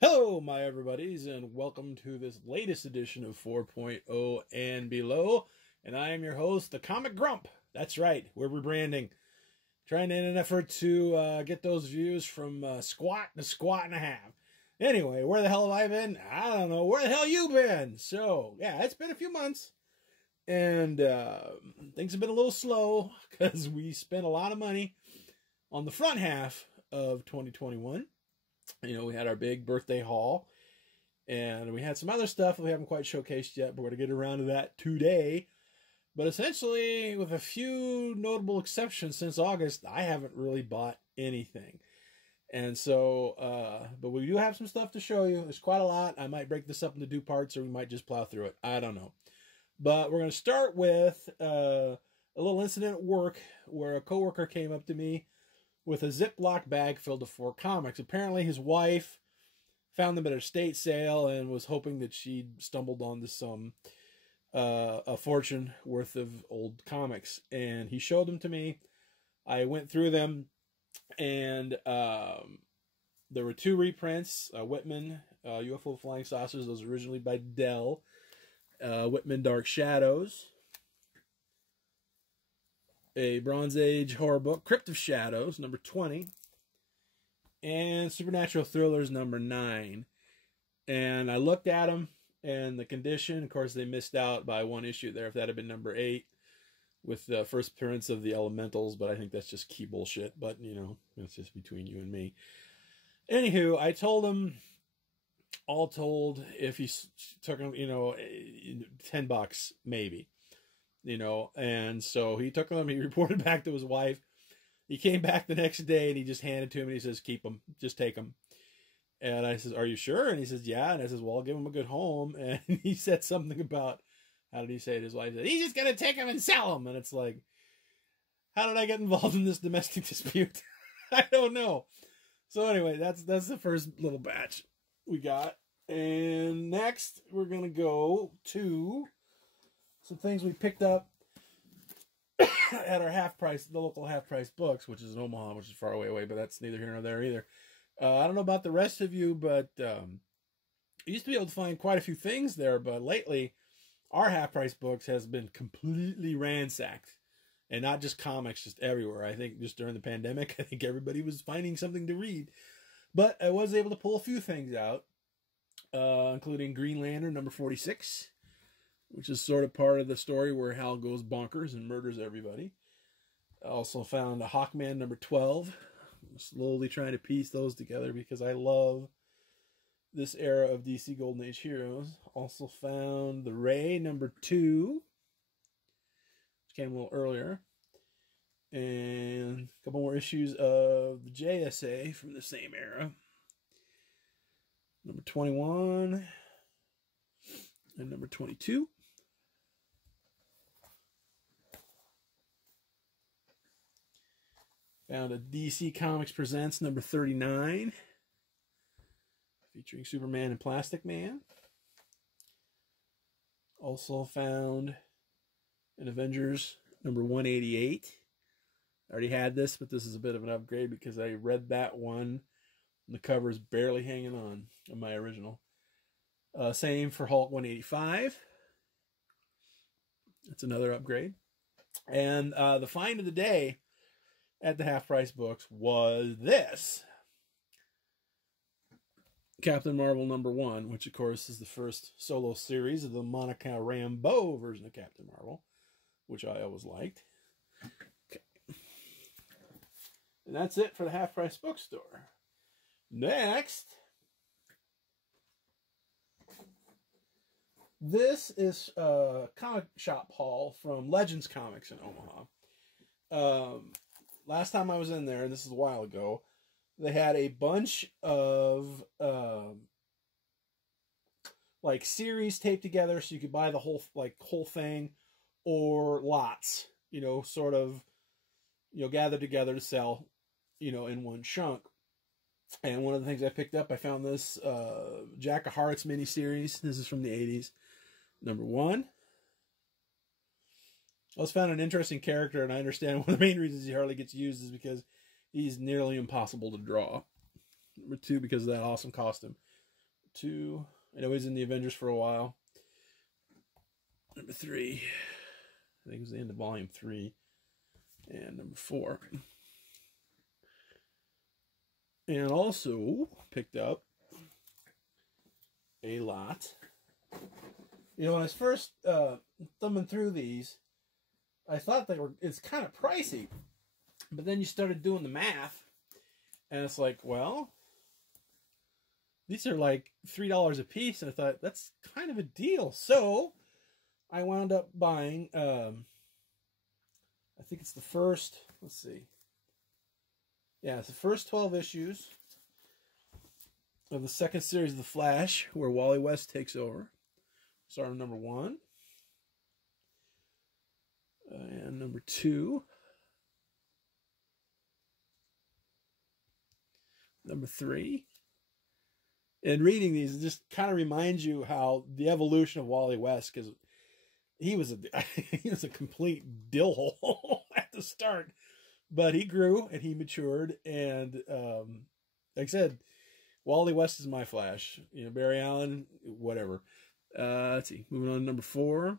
Hello, my everybody's, and welcome to this latest edition of 4.0 and Below. And I am your host, the Comic Grump. That's right, we're rebranding. Trying in an effort to get those views from squat to squat and a half. Anyway, where the hell have I been? I don't know. Where the hell you been? So, yeah, it's been a few months. And things have been a little slow because we spent a lot of money on the front half of 2021. You know, we had our big birthday haul, and we had some other stuff that we haven't quite showcased yet, but we're going to get around to that today. But essentially, with a few notable exceptions since August, I haven't really bought anything. And so, but we do have some stuff to show you. There's quite a lot. I might break this up into two parts, or we might just plow through it. I don't know. But we're going to start with a little incident at work where a coworker came up to me with a Ziploc bag filled with 4 comics. Apparently his wife found them at a estate sale and was hoping that she'd stumbled onto some a fortune worth of old comics. And he showed them to me. I went through them, and there were 2 reprints. Whitman, UFO Flying Saucers, those originally by Dell. Whitman Dark Shadows. A Bronze Age horror book, Crypt of Shadows, number 20. And Supernatural Thrillers, number 9. And I looked at them, and the condition, of course, they missed out by 1 issue there. If that had been number 8, with the first appearance of the Elementals, but I think that's just key bullshit. But, you know, it's just between you and me. Anywho, I told him, all told, if he took him, you know, $10, maybe. You know, and so he took them, he reported back to his wife. He came back the next day, and he just handed to him, and he says, keep them, just take them. And I says, are you sure? And he says, yeah. And I says, well, I'll give him a good home. And he said something about, how did he say it? His wife said, he's just going to take them and sell them. And it's like, how did I get involved in this domestic dispute? I don't know. So anyway, that's the first little batch we got. And next, we're going to go to some things we picked up at our half price, the local half price books, which is in Omaha, which is far away, but that's neither here nor there either. I don't know about the rest of you, but I used to be able to find quite a few things there, but lately our half price books has been completely ransacked, and not just comics, just everywhere. I think just during the pandemic, I think everybody was finding something to read, but I was able to pull a few things out, including Green Lantern number 46. Which is sort of part of the story where Hal goes bonkers and murders everybody. I also found a Hawkman number 12. I'm slowly trying to piece those together because I love this era of DC Golden Age heroes. Also found the Ray number 2, which came a little earlier. And a couple more issues of the JSA from the same era. Number 21 and number 22. Found a DC Comics Presents number 39, featuring Superman and Plastic Man. Also found an Avengers number 188. I already had this, but this is a bit of an upgrade because I read that one, and the cover is barely hanging on my original. Same for Hulk 185. That's another upgrade. And the find of the day at the half price books was this. Captain Marvel number 1, which of course is the first solo series of the Monica Rambeau version of Captain Marvel, which I always liked. Okay. And that's it for the half price bookstore. Next, This is a comic shop haul from Legends Comics in Omaha. Last time I was in there, and this is a while ago, they had a bunch of like series taped together, so you could buy the whole thing, or lots, sort of, gathered together to sell, in one chunk. And one of the things I picked up, I found this Jack of Hearts miniseries. This is from the 80s. Number 1. I also found an interesting character, and I understand one of the main reasons he hardly gets used is because he's nearly impossible to draw. Number 2, because of that awesome costume. 2, I know he's in the Avengers for a while. Number 3, I think it was the end of volume 3. And number 4. And also picked up a lot. When I was first thumbing through these, I thought it's kind of pricey. But then you started doing the math, and it's like, well, these are like $3 a piece. And I thought, that's kind of a deal. So I wound up buying, I think it's the first, let's see. Yeah, it's the first 12 issues of the second series of The Flash, where Wally West takes over. Starting number 1. And number 2. Number 3. And reading these, it just kind of reminds you how the evolution of Wally West, because he was a complete dillhole at the start. But he grew and he matured, and like I said, Wally West is my Flash. Barry Allen, whatever. Let's see. Moving on to number 4.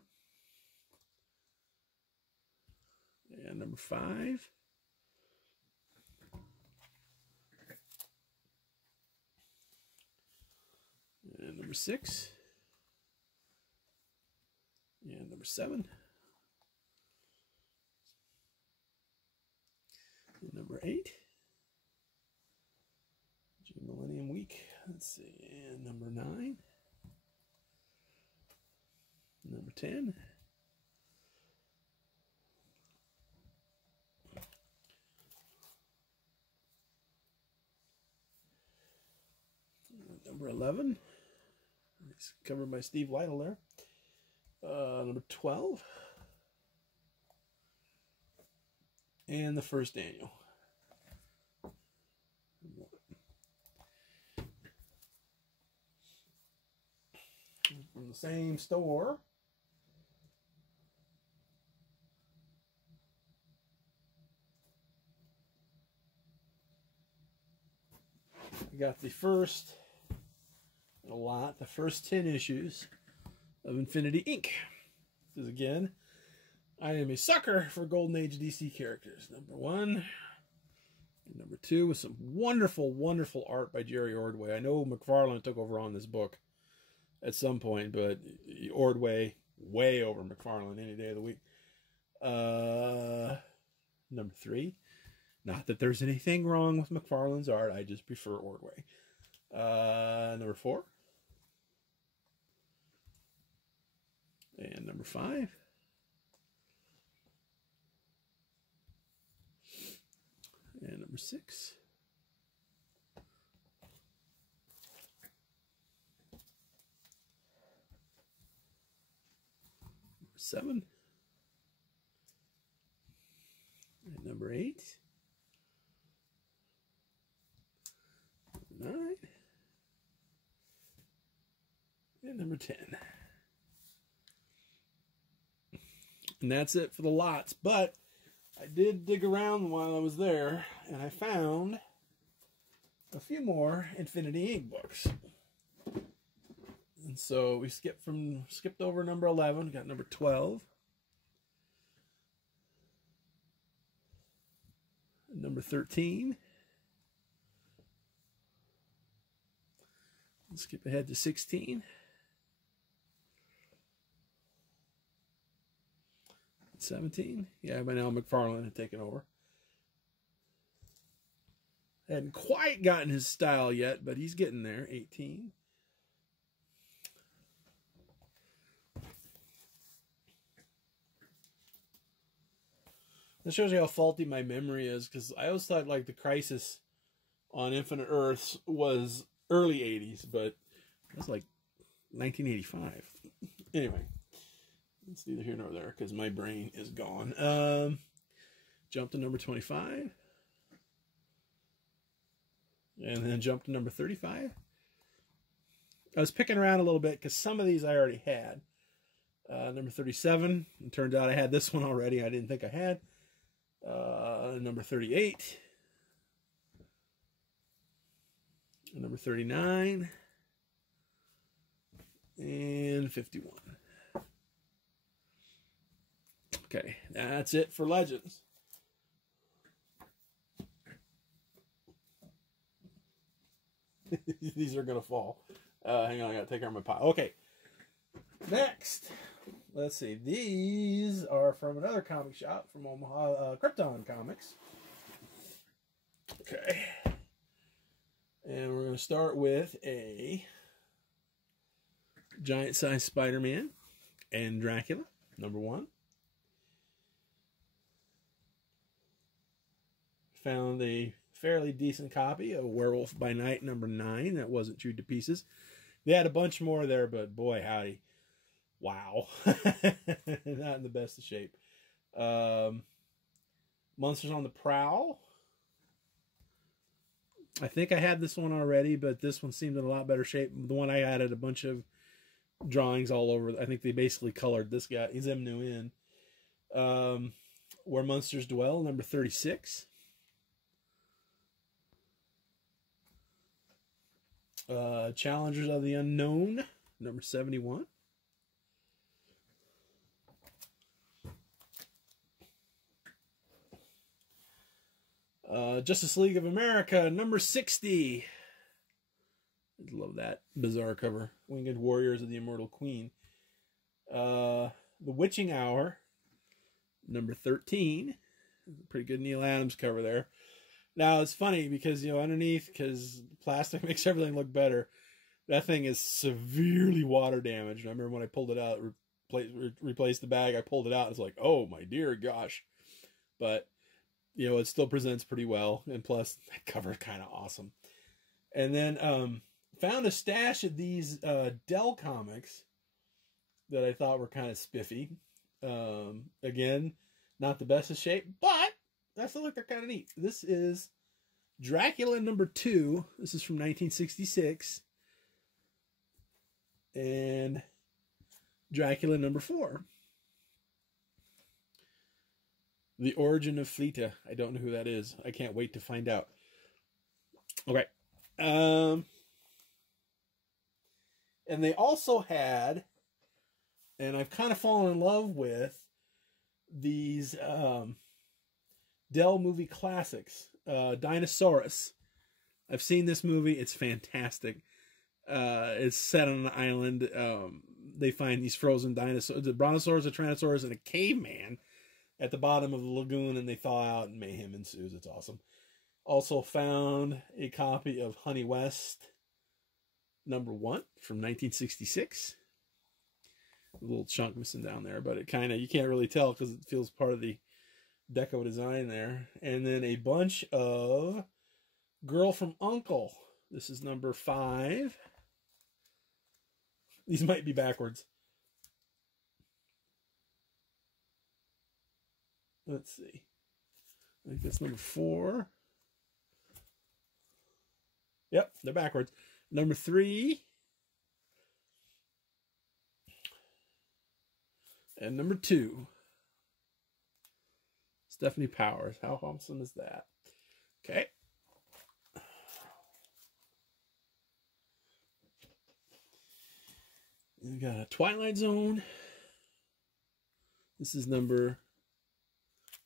And number 5. And number 6. And number 7. And number 8. Millennium Week. Let's see. And number 9. Number 10. Number 11. It's covered by Steve Lytle there. Number 12. And the first annual. From the same store. I got the first, the first 10 issues of Infinity Inc. Because again, I am a sucker for Golden Age DC characters. Number 1. And number 2 with some wonderful, wonderful art by Jerry Ordway. I know McFarlane took over on this book at some point, but Ordway way over McFarlane any day of the week. Number 3. Not that there's anything wrong with McFarlane's art. I just prefer Ordway. Number 4. And number 5. And number 6. Number 7. And number 8. 9. And number 10. And that's it for the lots. But I did dig around while I was there, and I found a few more Infinity Inc. books. And so we skipped over number 11, got number 12. Number 13. Let's skip ahead to 16. 17. Yeah, by now McFarlane had taken over. Hadn't quite gotten his style yet, but he's getting there. 18. That shows you how faulty my memory is, because I always thought like the Crisis on Infinite Earths was early 80s, but that's like 1985. Anyway, it's neither here nor there because my brain is gone. Jump to number 25. And then jump to number 35. I was picking around a little bit because some of these I already had. Number 37. It turns out I had this one already. I didn't think I had. Number 38. Number 39. And 51. Okay, that's it for Legends. These are going to fall. Hang on, I got to take out my pile. Okay, next. Let's see. These are from another comic shop from Omaha, Krypton Comics. Okay. And we're going to start with a giant-sized Spider-Man and Dracula, number 1. Found a fairly decent copy of Werewolf by Night, number 9. That wasn't chewed to pieces. They had a bunch more there, but boy, howdy. Wow. Not in the best of shape. Monsters on the Prowl. I think I had this one already, but this one seemed in a lot better shape. The one I added a bunch of drawings all over. I think they basically colored this guy. He's M. Nguyen. Where Monsters Dwell, number 36. Challengers of the Unknown, number 71. Justice League of America, number 60. I love that bizarre cover. Winged Warriors of the Immortal Queen. The Witching Hour, number 13. Pretty good Neil Adams cover there. Now, it's funny because, you know, underneath, because plastic makes everything look better, that thing is severely water damaged. I remember when I pulled it out, replaced the bag, I pulled it out, it's like, oh, my dear gosh. But, you know, it still presents pretty well, and plus, that cover is kind of awesome. And then, found a stash of these Dell comics that I thought were kind of spiffy. Again, not the best of shape, but I still think they're kind of neat. This is Dracula number 2. This is from 1966. And Dracula number 4. The Origin of Fleta. I don't know who that is. I can't wait to find out. Okay. And they also had, and I've kind of fallen in love with, these Dell movie classics. Dinosaurus. I've seen this movie. It's fantastic. It's set on an island. They find these frozen dinosaurs, the brontosaurus, a tyrannosaurus, and a caveman at the bottom of the lagoon, and they thaw out and mayhem ensues. It's awesome. Also found a copy of Honey West number 1 from 1966. A little chunk missing down there, but it kind of, you can't really tell because it feels part of the deco design there. And then a bunch of Girl from U.N.C.L.E. This is number 5. These might be backwards. Let's see. I think that's number 4. Yep, they're backwards. Number 3. And number 2. Stephanie Powers. How awesome is that? Okay. We got a Twilight Zone. This is number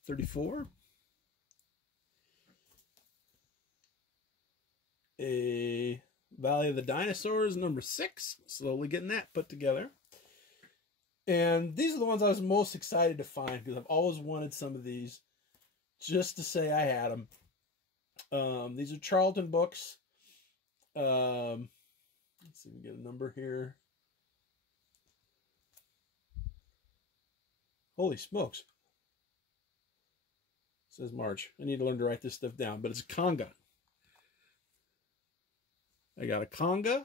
34. A Valley of the Dinosaurs, number 6. Slowly getting that put together. And these are the ones I was most excited to find because I've always wanted some of these just to say I had them. These are Charlton books. Let's see if we get a number here. Holy smokes. says March. I need to learn to write this stuff down, but it's a Conga. I got a Conga.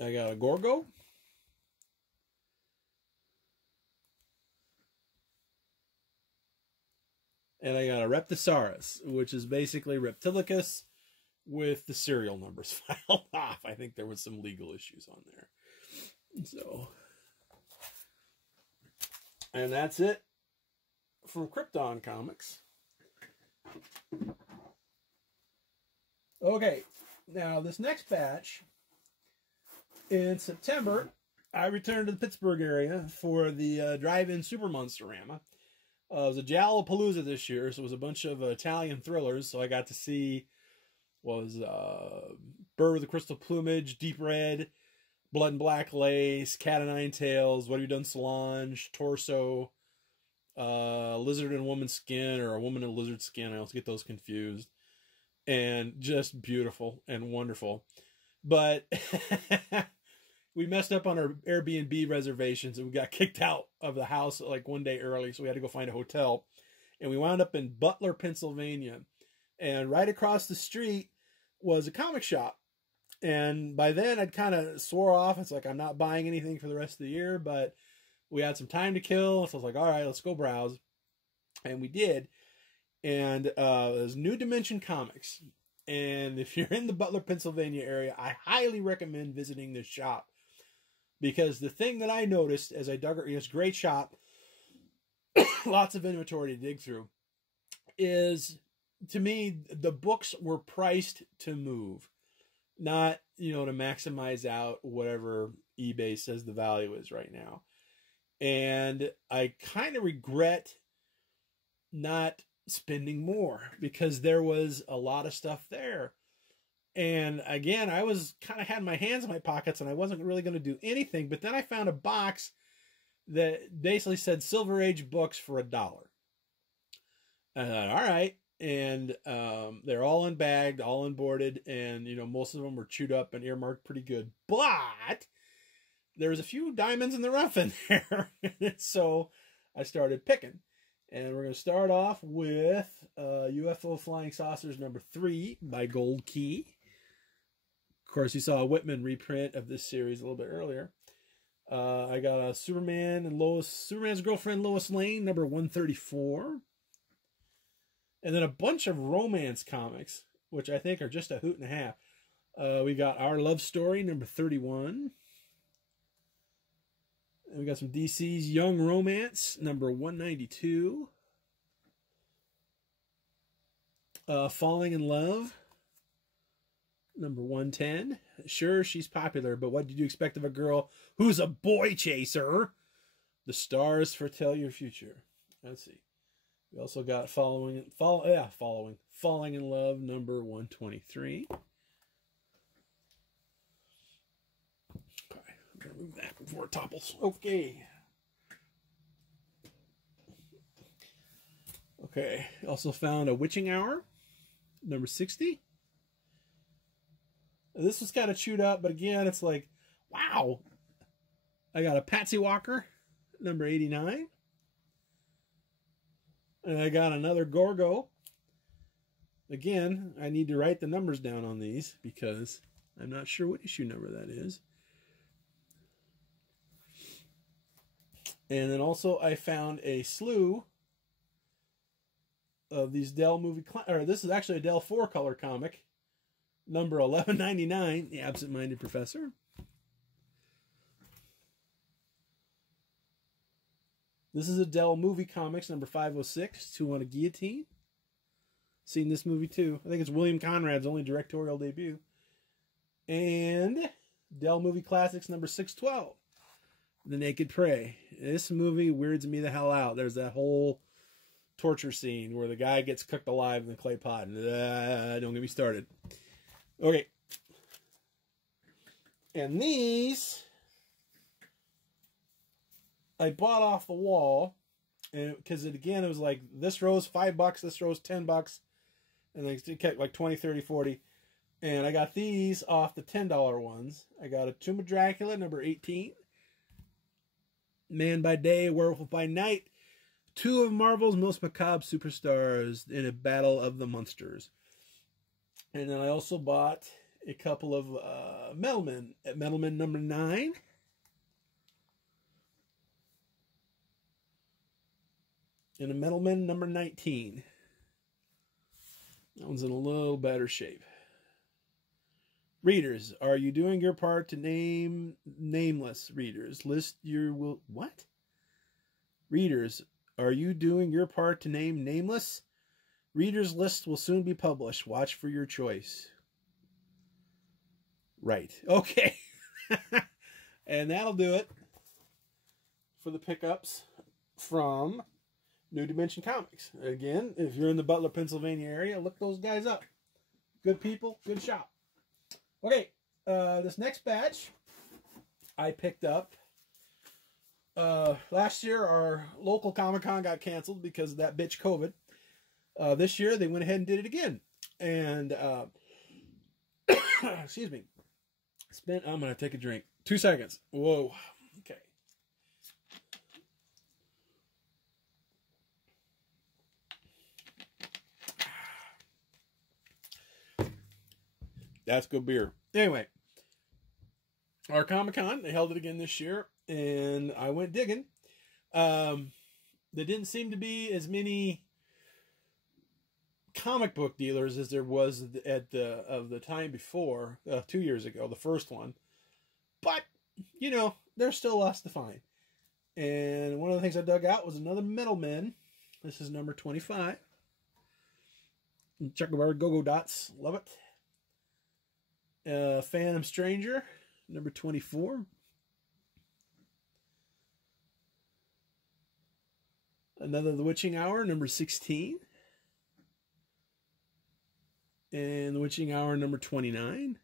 I got a Gorgo. And I got a Reptosaurus, which is basically Reptilicus with the serial numbers filed off. I think there was some legal issues on there. So, and that's it from Krypton Comics. Okay, now this next batch, in September, I returned to the Pittsburgh area for the drive-in Super Monsterama. It was a Jalapalooza this year, so it was a bunch of Italian thrillers. So I got to see Bird with the Crystal Plumage, Deep Red, Blood and Black Lace, Cat o' Nine Tails, What Have You Done Solange, Torso, Lizard in Woman's Skin, or A Woman in Lizard Skin. I always get those confused. And just beautiful and wonderful. But we messed up on our Airbnb reservations and we got kicked out of the house like one day early. So we had to go find a hotel. And we wound up in Butler, Pennsylvania. And right across the street was a comic shop. And by then I'd kind of swore off. It's like, I'm not buying anything for the rest of the year, but we had some time to kill. So I was like, all right, let's go browse. And we did. And it was New Dimension Comics. And if you're in the Butler, Pennsylvania area, I highly recommend visiting this shop. Because the thing that I noticed as I dug it's a great shop, lots of inventory to dig through, is, to me, the books were priced to move. Not, to maximize out whatever eBay says the value is right now. And I kind of regret not spending more because there was a lot of stuff there. And again, I was kind of had my hands in my pockets and I wasn't really going to do anything. But then I found a box that basically said Silver Age books for $1. And I thought, all right. And they're all unbagged, all unboarded, and most of them were chewed up and earmarked pretty good. But there was a few diamonds in the rough in there. So I started picking. And we're going to start off with UFO Flying Saucers #3 by Gold Key. Of course, you saw a Whitman reprint of this series a little bit earlier. I got a Superman's Girlfriend Lois Lane #134. And then a bunch of romance comics, which I think are just a hoot and a half. We got Our Love Story #31. And we got some DC's Young Romance #192. Falling in Love #110. Sure, she's popular, but what did you expect of a girl who's a boy chaser? The stars foretell your future. Let's see. We also got Falling in Love #123. Okay, I'm gonna move that before it topples. Okay. Okay. Also found A Witching Hour #60. This was kind of chewed up, but again, it's like, wow. I got a Patsy Walker #89. And I got another Gorgo. Again, I need to write the numbers down on these because I'm not sure what issue number that is. And then also I found a slew of these Dell movie, or this is actually a Dell 4-color comic, number 1199, The Absent-Minded Professor. This is a Dell movie comics number 506, Two on a Guillotine. Seen this movie too. I think it's William Conrad's only directorial debut. And Dell Movie Classics number 612, The Naked Prey. This movie weirds me the hell out. There's that whole torture scene where the guy gets cooked alive in the clay pot. Don't get me started. Okay. And these I bought off the wall, and because it was like this row's $5, this row's $10, and they kept like 20, 30, 40. And I got these off the $10 ones. I got a Tomb of Dracula #18. Man by Day, Werewolf by Night. Two of Marvel's most macabre superstars in a battle of the monsters. And then I also bought a couple of Metalman at Metalman number 9. And a Metalman number 19. That one's in a little better shape. Readers, are you doing your part to name nameless readers? List your will. What? Readers, are you doing your part to name nameless? Readers list will soon be published. Watch for your choice. Right. Okay. And that'll do it for the pickups from New Dimension Comics. Again, if you're in the Butler, Pennsylvania area, look those guys up. Good people, good shop. Okay, this next batch I picked up. Last year, our local Comic-Con got canceled because of that bitch COVID. This year, they went ahead and did it again. And, excuse me. I'm going to take a drink. 2 seconds. Whoa. Okay. That's good beer. Anyway, our Comic-Con, they held it again this year, and I went digging. There didn't seem to be as many comic book dealers as there was at the time before, 2 years ago, the first one. But, you know, there's still lots to find. And one of the things I dug out was another Metalman. This is number 25. Checkerboard Go-Go Dots. Love it. Phantom Stranger, number 24. Another The Witching Hour, number 16. And The Witching Hour, number 29.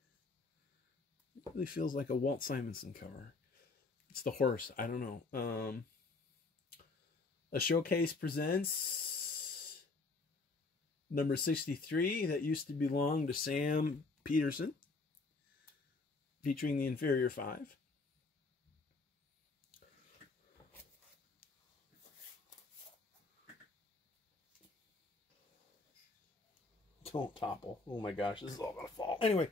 It really feels like a Walt Simonson cover. It's the horse. I don't know. A Showcase Presents, number 63. That used to belong to Sam Peterson, featuring the Inferior Five. Don't topple. Oh my gosh, this is all gonna fall. Anyway,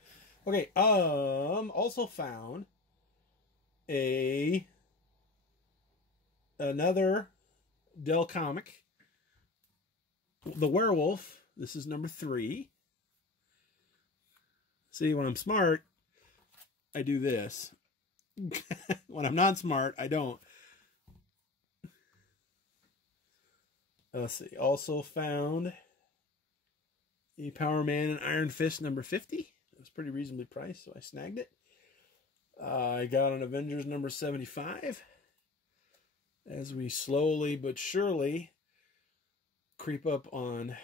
okay. Also found another Dell comic, The Werewolf. This is number 3. See, when I'm smart, I do this. When I'm not smart, I don't. Let's see. Also found a Power Man and Iron Fist number 50. It was pretty reasonably priced, so I snagged it. I got an Avengers number 75. As we slowly but surely creep up on,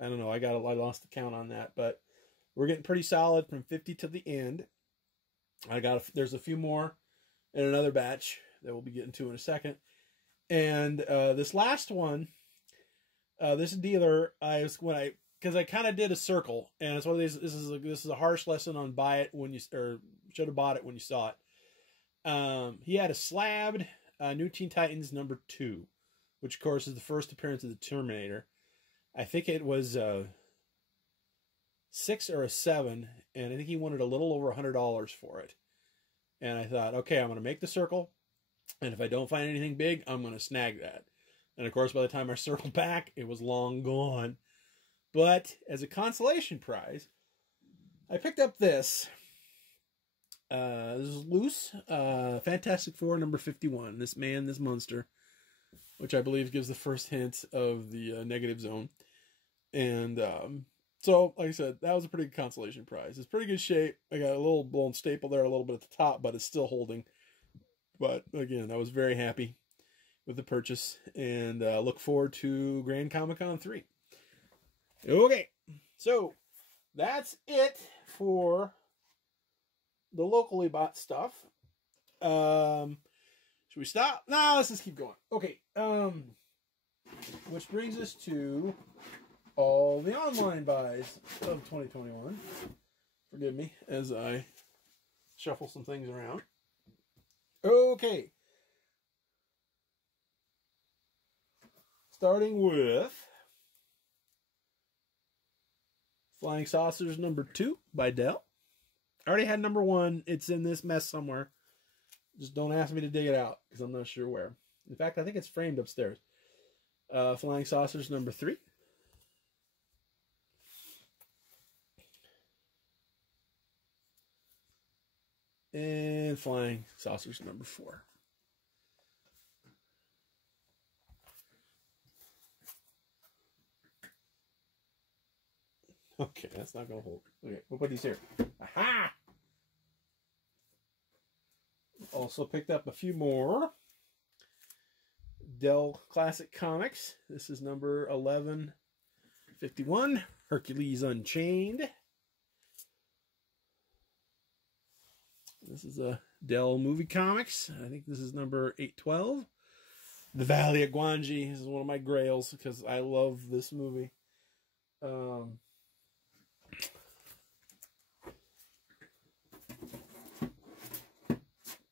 I don't know, I lost the count on that, but we're getting pretty solid from 50 to the end. There's a few more in another batch that we'll be getting to in a second. And this last one, this dealer, because I kind of did a circle, and it's one of these. This is a harsh lesson on buy it when you, or should have bought it when you saw it. He had a slabbed New Teen Titans number 2, which of course is the first appearance of the Terminator. I think it was 6 or a 7, and I think he wanted a little over $100 for it. And I thought, okay, I'm going to make the circle, and if I don't find anything big, I'm going to snag that. And of course, by the time I circled back, it was long gone. But as a consolation prize, I picked up this. This is loose. Fantastic Four number 51. This Man, This Monster, which I believe gives the first hint of the Negative Zone. And so, like I said, that was a pretty good consolation prize. It's pretty good shape. I got a little blown staple there, a little bit at the top, but it's still holding. But again, I was very happy with the purchase, and look forward to Grand Comic-Con 3. Okay, so that's it for the locally bought stuff. Should we stop? No, let's just keep going. Okay, which brings us to all the online buys of 2021. Forgive me as I shuffle some things around. Okay. starting with Flying Saucers number 2 by Dell. I already had number 1. It's in this mess somewhere. Just don't ask me to dig it out because I'm not sure where. In fact, I think it's framed upstairs. Flying Saucers number 3. And Flying Saucers number 4. Okay, that's not going to hold. Okay, we'll put these here. Aha! Also picked up a few more Dell Classic Comics. This is number 1151, Hercules Unchained. This is a Dell Movie Comics. I think this is number 812. The Valley of Gwangi. This is one of my grails because I love this movie.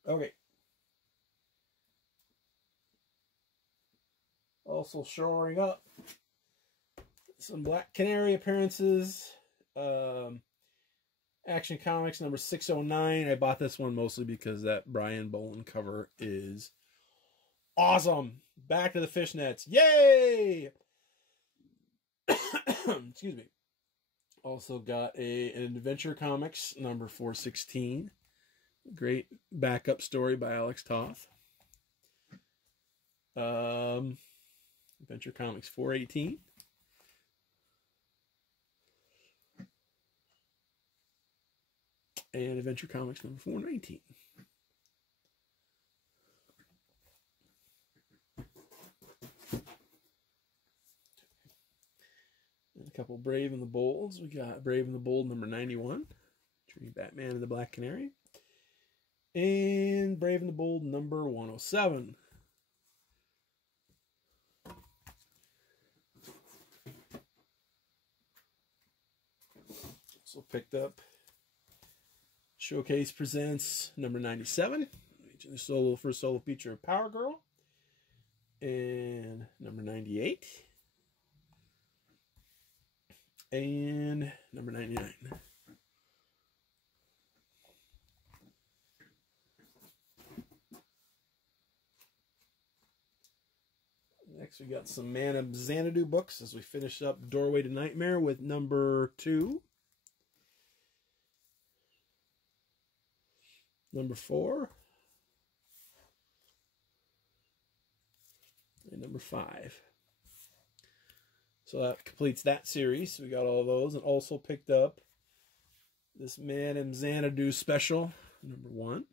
Okay. Also shoring up some Black Canary appearances. Action Comics number 609. I bought this one mostly because that Brian Bolland cover is awesome. Back to the fishnets. Yay! Excuse me. Also got an Adventure Comics number 416. Great backup story by Alex Toth. Adventure Comics 418. And Adventure Comics number 419. And a couple Brave and the Bolds. We got Brave and the Bold number 91. Featuring Batman and the Black Canary. And Brave and the Bold number 107. Also picked up Showcase Presents number 97. The first solo feature of Power Girl. And number 98. And number 99. Next, we got some Man of Xanadu books as we finish up Doorway to Nightmare with number 2. Number 4. And number 5. So that completes that series. We got all those, and also picked up this Man of Xanadu special, number 1.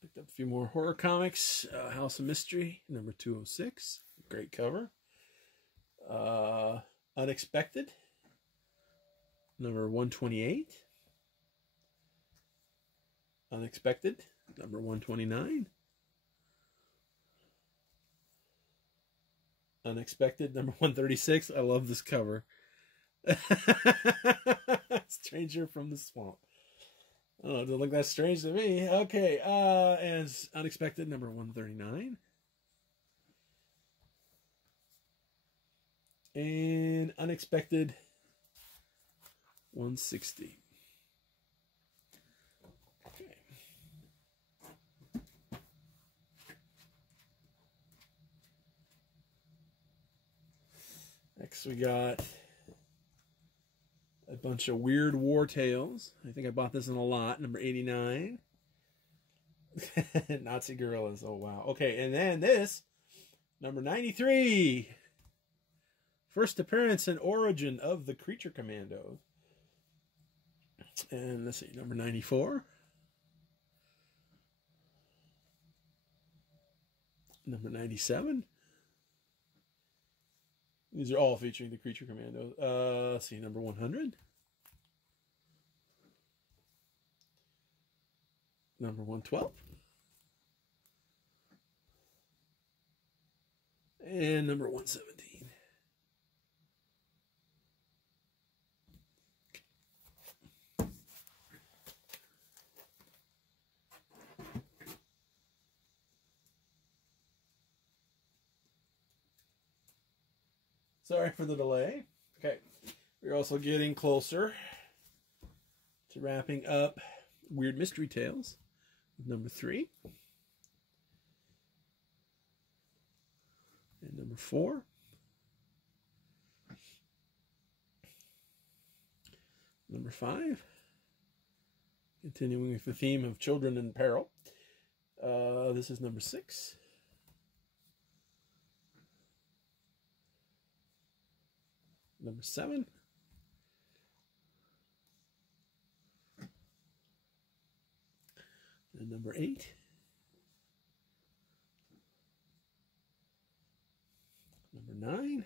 Picked up a few more horror comics. House of Mystery, number 206. Great cover. Unexpected, number 128. Unexpected, number 129. Unexpected, number 136. I love this cover. Stranger from the Swamp. I don't know, it doesn't look that strange to me. Okay, and Unexpected, number 139. And Unexpected, 160. Okay. Next we got a bunch of Weird War Tales. I think I bought this in a lot. Number 89. Nazi Gorillas. Oh, wow. Okay, and then this, number 93. First appearance and origin of the Creature Commandos. And let's see, number 94. Number 97. These are all featuring the Creature Commandos. Let's see, number 100. Number 112. And number 117. Sorry for the delay. Okay. We're also getting closer to wrapping up Weird Mystery Tales, number 3. And number 4. Number 5. Continuing with the theme of children in peril. This is number 6. Number 7. And number 8. Number 9.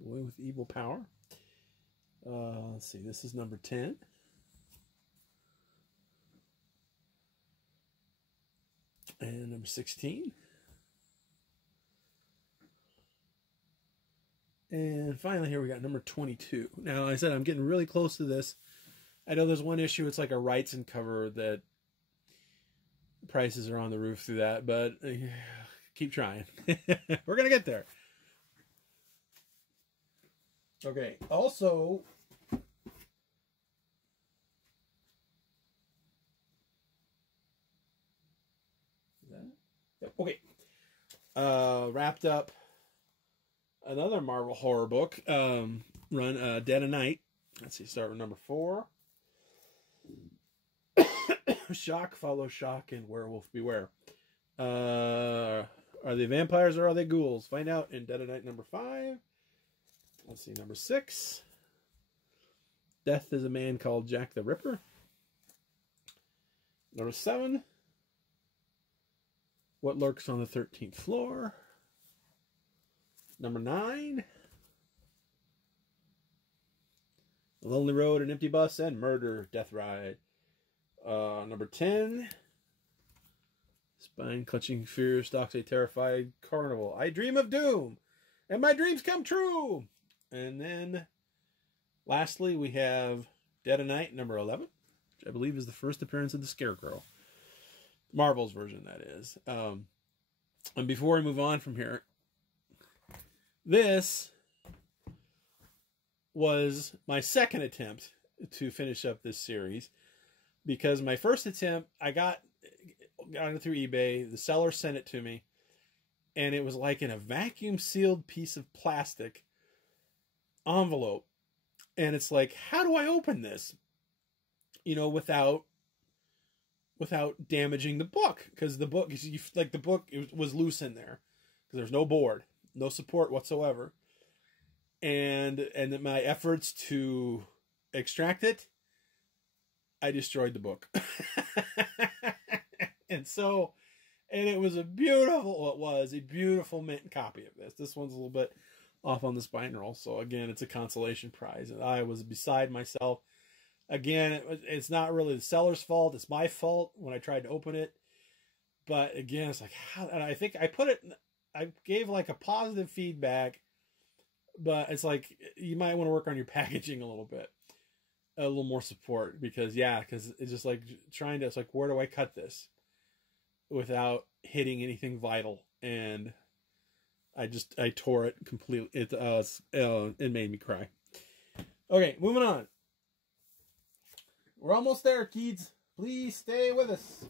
Boy with Evil Power. Let's see, this is number 10. And number 16. And finally here we got number 22. Now, I said I'm getting really close to this. I know there's one issue, it's like a Wrightson cover that prices are on the roof through that, but keep trying. We're going to get there. Okay, also, okay, wrapped up another Marvel horror book, run Dead of Night. Let's see, start with number 4. Shock follows shock and Werewolf Beware. Are they vampires or are they ghouls? Find out in Dead of Night number 5. Let's see, number 6. Death is a Man Called Jack the Ripper. Number 7. What Lurks on the 13th Floor. Number 9. Lonely Road, An Empty Bus, and Murder, Death Ride. Number 10. Spine-clutching fear stalks a terrified carnival. I dream of doom, and my dreams come true. And then, lastly, we have Dead of Night, number 11, which I believe is the first appearance of the Scarecrow. Marvel's version, that is. And before we move on from here, this was my second attempt to finish up this series, because my first attempt, I got it through eBay. The seller sent it to me, and it was like in a vacuum-sealed piece of plastic envelope. And it's like, how do I open this? You know, without damaging the book, because the book, it was loose in there, because there's no board, no support whatsoever. And my efforts to extract it, I destroyed the book. And it was a beautiful mint copy of this. This one's a little bit off on the spine roll, so again, it's a consolation prize, and I was beside myself. Again, it's not really the seller's fault, it's my fault when I tried to open it. But again, it's like, how, and I think I gave like a positive feedback, but it's like, you might want to work on your packaging a little bit. A little more support, because it's just like it's like, where do I cut this without hitting anything vital? And I tore it completely. It made me cry. Okay, moving on. We're almost there, kids. Please stay with us.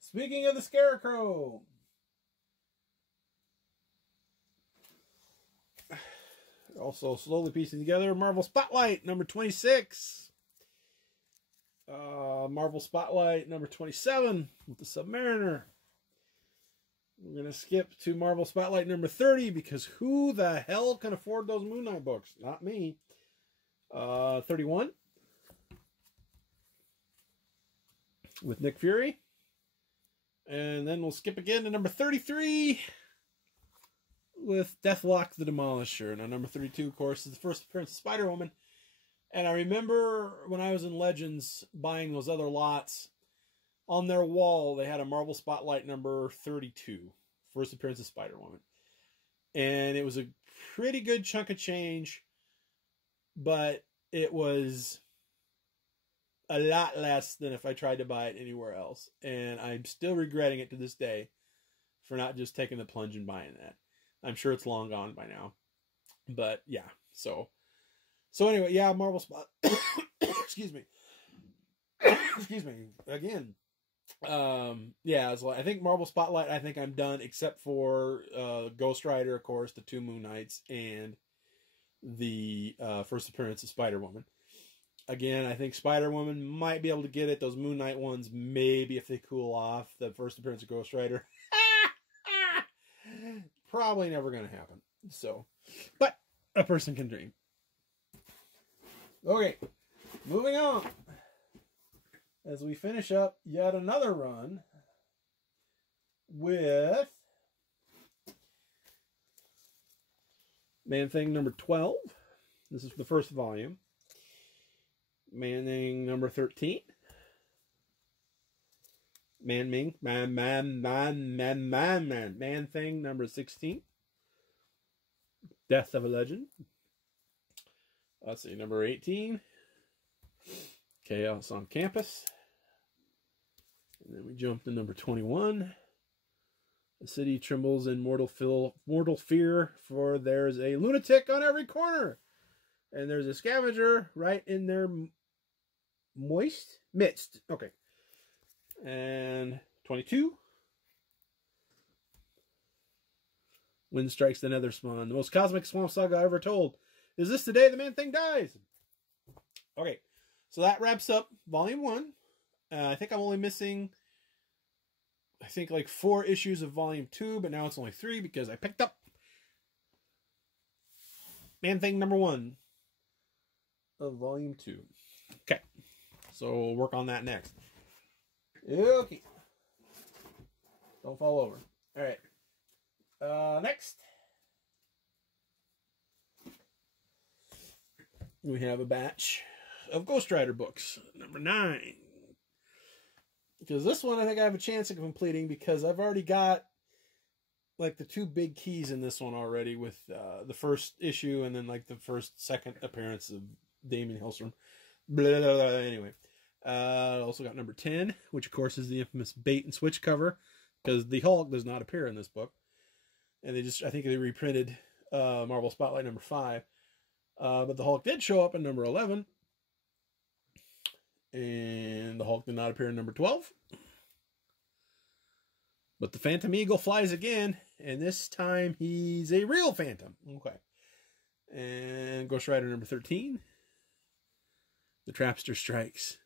Speaking of the Scarecrow, also slowly piecing together Marvel Spotlight number 26. Marvel Spotlight number 27 with the Submariner. We're going to skip to Marvel Spotlight number 30, because who the hell can afford those Moon Knight books? Not me. 31 with Nick Fury. And then we'll skip again to number 33 with Deathlock the Demolisher. Now, number 32, of course, is the first appearance of Spider-Woman. And I remember when I was in Legends buying those other lots, on their wall, they had a Marvel Spotlight number 32, first appearance of Spider-Woman. And it was a pretty good chunk of change, but it was a lot less than if I tried to buy it anywhere else. And I'm still regretting it to this day for not just taking the plunge and buying that. I'm sure it's long gone by now. But yeah, so anyway, yeah, Marvel Spot. Excuse me. Excuse me again. Yeah, so I think Marvel Spotlight, I think I'm done, except for Ghost Rider, of course, the 2 Moon Knights, and the first appearance of Spider-Woman. Again, I think Spider-Woman might be able to get it. Those Moon Knight ones, maybe if they cool off. The first appearance of Ghost Rider, probably never going to happen. So, but a person can dream. Okay, moving on. As we finish up yet another run with Man-Thing number 12. This is the first volume. Man-Thing number 13. Man-Thing number 16. Death of a Legend. Let's see, number 18. Chaos on Campus. And then we jump to number 21. The city trembles in mortal fear, for there's a lunatic on every corner. And there's a scavenger right in their midst. Okay. And 22. Wind strikes the Nether Spawn. The most cosmic swamp saga ever told. Is this the day the Man-Thing dies? Okay. So that wraps up Volume 1. I think I'm only missing, like 4 issues of Volume 2, but now it's only 3 because I picked up Man-Thing number 1 of Volume 2. Okay. So we'll work on that next. Okay. Don't fall over. All right. Next. We have a batch of Ghost Rider books. Number 9. Because this one I think I have a chance of completing because I've already got like the 2 big keys in this one already with the first issue and then like the second appearance of Damien Hellstrom. Blah, blah, blah. Anyway. Also got number 10, which of course is the infamous bait and switch cover because the Hulk does not appear in this book. And I think they reprinted Marvel Spotlight number 5. But the Hulk did show up in number 11. And the Hulk did not appear in number 12. But the Phantom Eagle flies again. And this time he's a real Phantom. Okay. And Ghost Rider number 13. The Trapster strikes.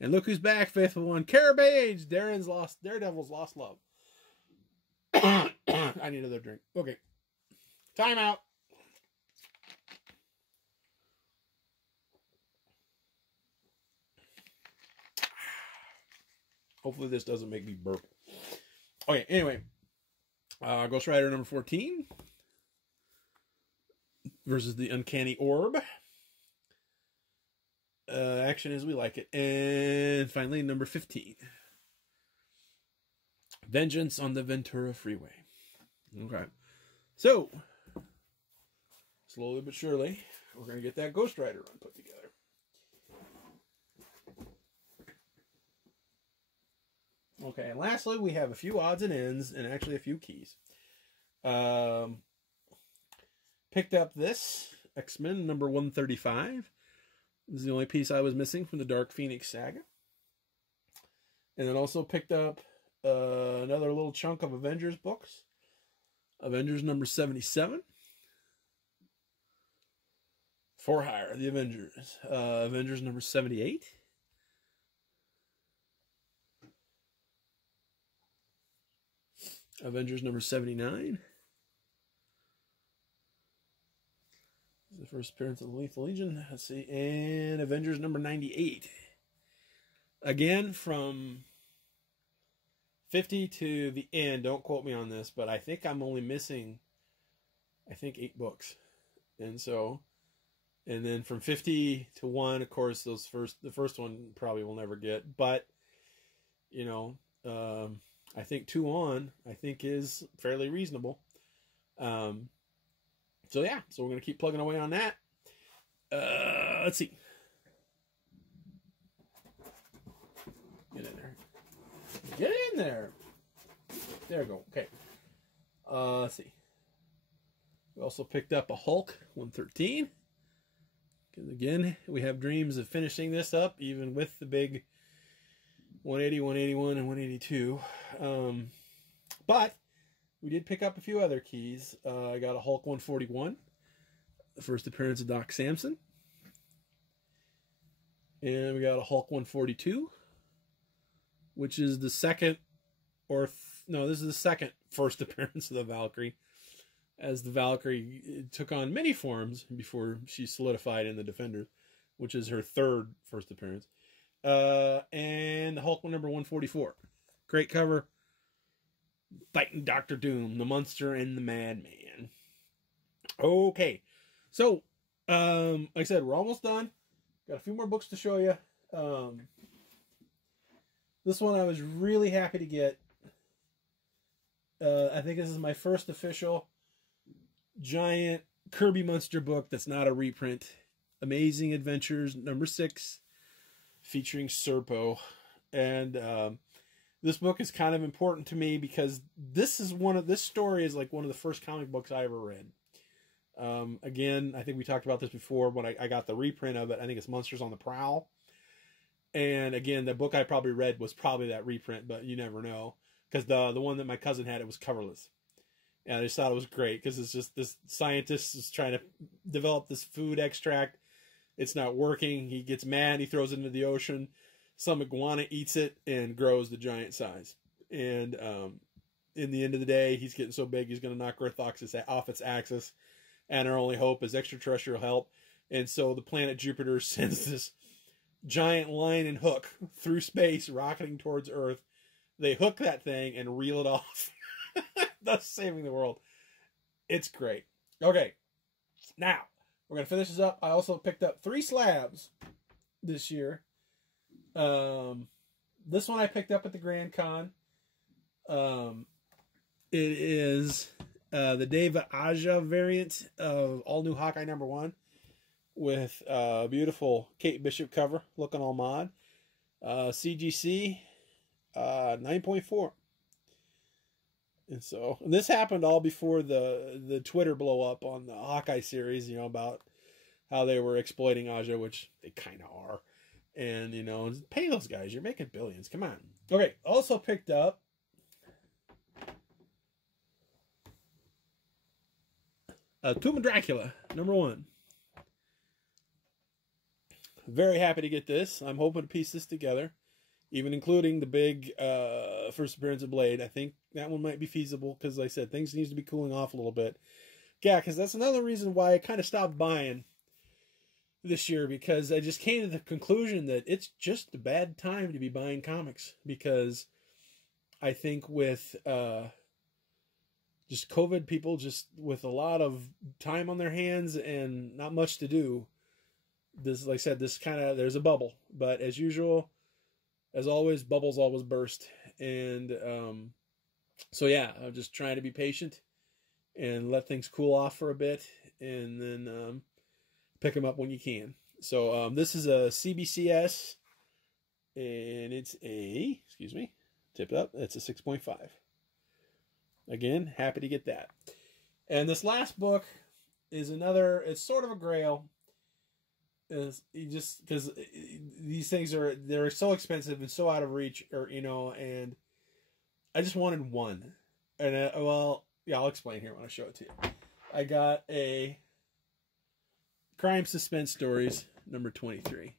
And look who's back, faithful one. Carabage! Daredevil's lost love. I need another drink. Okay. Time out. Hopefully this doesn't make me burp. Okay, anyway. Ghost Rider number 14. Versus the Uncanny Orb. Action as we like it. And finally, number 15. Vengeance on the Ventura Freeway. Okay. So, slowly but surely, we're going to get that Ghost Rider run put together. Okay, and lastly, we have a few odds and ends, and actually a few keys. Picked up this, X-Men number 135. This is the only piece I was missing from the Dark Phoenix saga. And then also picked up another little chunk of Avengers books. Avengers number 77. For Hire, the Avengers. Avengers number 78. Avengers number 79. This is the first appearance of the Lethal Legion. Let's see. And Avengers number 98. Again, from 50 to the end. Don't quote me on this, but I think I'm only missing, 8 books. And so, and then from 50 to 1, of course, the first one probably will never get. But, you know, I think 2 on, is fairly reasonable. So yeah, so we're going to keep plugging away on that. Let's see. Get in there. Get in there. There we go. Okay. Let's see. also picked up a Hulk 113. Because again, we have dreams of finishing this up, even with the big 180, 181, and 182. But we did pick up a few other keys. I got a Hulk 141, the first appearance of Doc Samson. And we got a Hulk 142, which is the second, or no, this is the second first appearance of the Valkyrie, as the Valkyrie took on many forms before she solidified in the Defenders, which is her third first appearance. And the Hulk number 144. Great cover. Fighting Doctor Doom, the Monster and the Madman. Okay. So, like I said, we're almost done. Got a few more books to show you. This one I was really happy to get. I think this is my first official giant Kirby Monster book that's not a reprint. Amazing Adventures number 6, featuring Serpo. And this book is kind of important to me because this story is like one of the first comic books I ever read. Again, I think we talked about this before when I got the reprint of it. I think it's Monsters on the Prowl. And again, the book I probably read was probably that reprint, but you never know. Because the one that my cousin had, it was coverless. And I just thought it was great because it's just this scientist is trying to develop this food extract. It's not working. He gets mad. He throws it into the ocean. Some iguana eats it and grows the giant size. And in the end of the day, he's getting so big he's going to knock Earth off its axis. And our only hope is extraterrestrial help. And so the planet Jupiter sends this giant line and hook through space, rocketing towards Earth. They hook that thing and reel it off, thus saving the world. It's great. Okay, now we're going to finish this up. I also picked up 3 slabs this year. This one I picked up at the Grand Con. It is the Deva Aja variant of All New Hawkeye number 1 with a beautiful Kate Bishop cover looking all mod. CGC 9.4. And so this happened all before the Twitter blow up on the Hawkeye series, you know, about how they were exploiting Aja, which they kind of are. And, you know, pay those guys. You're making billions. Come on. Okay. Also picked up Tomb of Dracula, number 1. Very happy to get this. I'm hoping to piece this together, even including the big first appearance of Blade. I think that one might be feasible because, like I said, things need to be cooling off a little bit. Yeah, because that's another reason why I kind of stopped buying this year, because I just came to the conclusion that it's just a bad time to be buying comics, because I think with just COVID, people just with a lot of time on their hands and not much to do, this, like I said, this kind of, there's a bubble, but as usual, as always, bubbles always burst. And so yeah, I'm just trying to be patient and let things cool off for a bit, and then pick them up when you can. So this is a CBCS, and it's a, excuse me, tip it up, it's a 6.5. Again, happy to get that. And this last book is another, it's sort of a grail. Is you just, because these things are, they're so expensive and so out of reach, or you know, and I just wanted one. And well, yeah, I'll explain here when I show it to you. I got a Crime Suspense Stories number 23.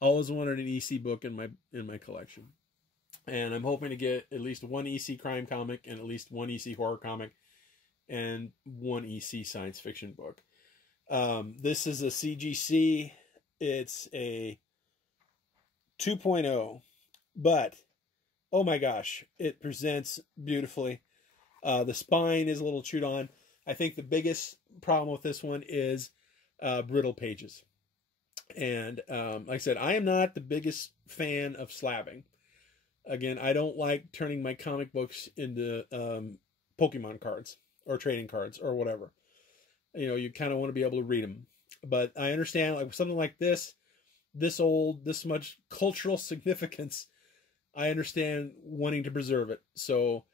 Always wanted an EC book in my collection, and I'm hoping to get at least one EC crime comic and at least one EC horror comic and one EC science fiction book. This is a CGC. It's a 2.0, but oh my gosh, it presents beautifully. The spine is a little chewed on. I think the biggest problem with this one is brittle pages. And like I said, I am not the biggest fan of slabbing. Again, I don't like turning my comic books into Pokemon cards or trading cards or whatever. You know, you kind of want to be able to read them. But I understand, like something like this old, this much cultural significance, I understand wanting to preserve it. So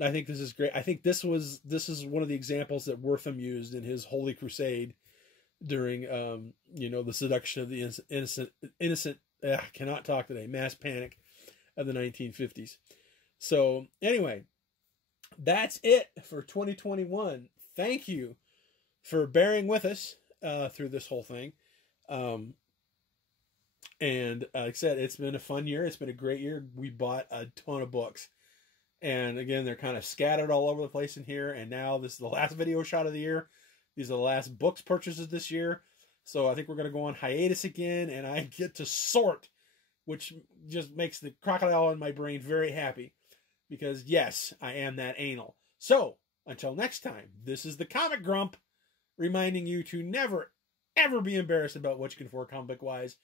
I think this is great. I think this is one of the examples that Wortham used in his Holy Crusade during the seduction of the innocent cannot talk today, mass panic of the 1950s. So anyway, that's it for 2021. Thank you for bearing with us through this whole thing. And like I said, it's been a fun year. It's been a great year. We bought a ton of books. And again, they're kind of scattered all over the place in here. And now this is the last video shot of the year. These are the last books purchases this year. So I think we're going to go on hiatus again. And I get to sort, which just makes the crocodile in my brain very happy. Because yes, I am that anal. So until next time, this is the Comic Grump reminding you to never, ever be embarrassed about what you can afford comic book wise.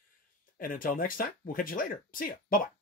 And until next time, we'll catch you later. See ya. Bye-bye.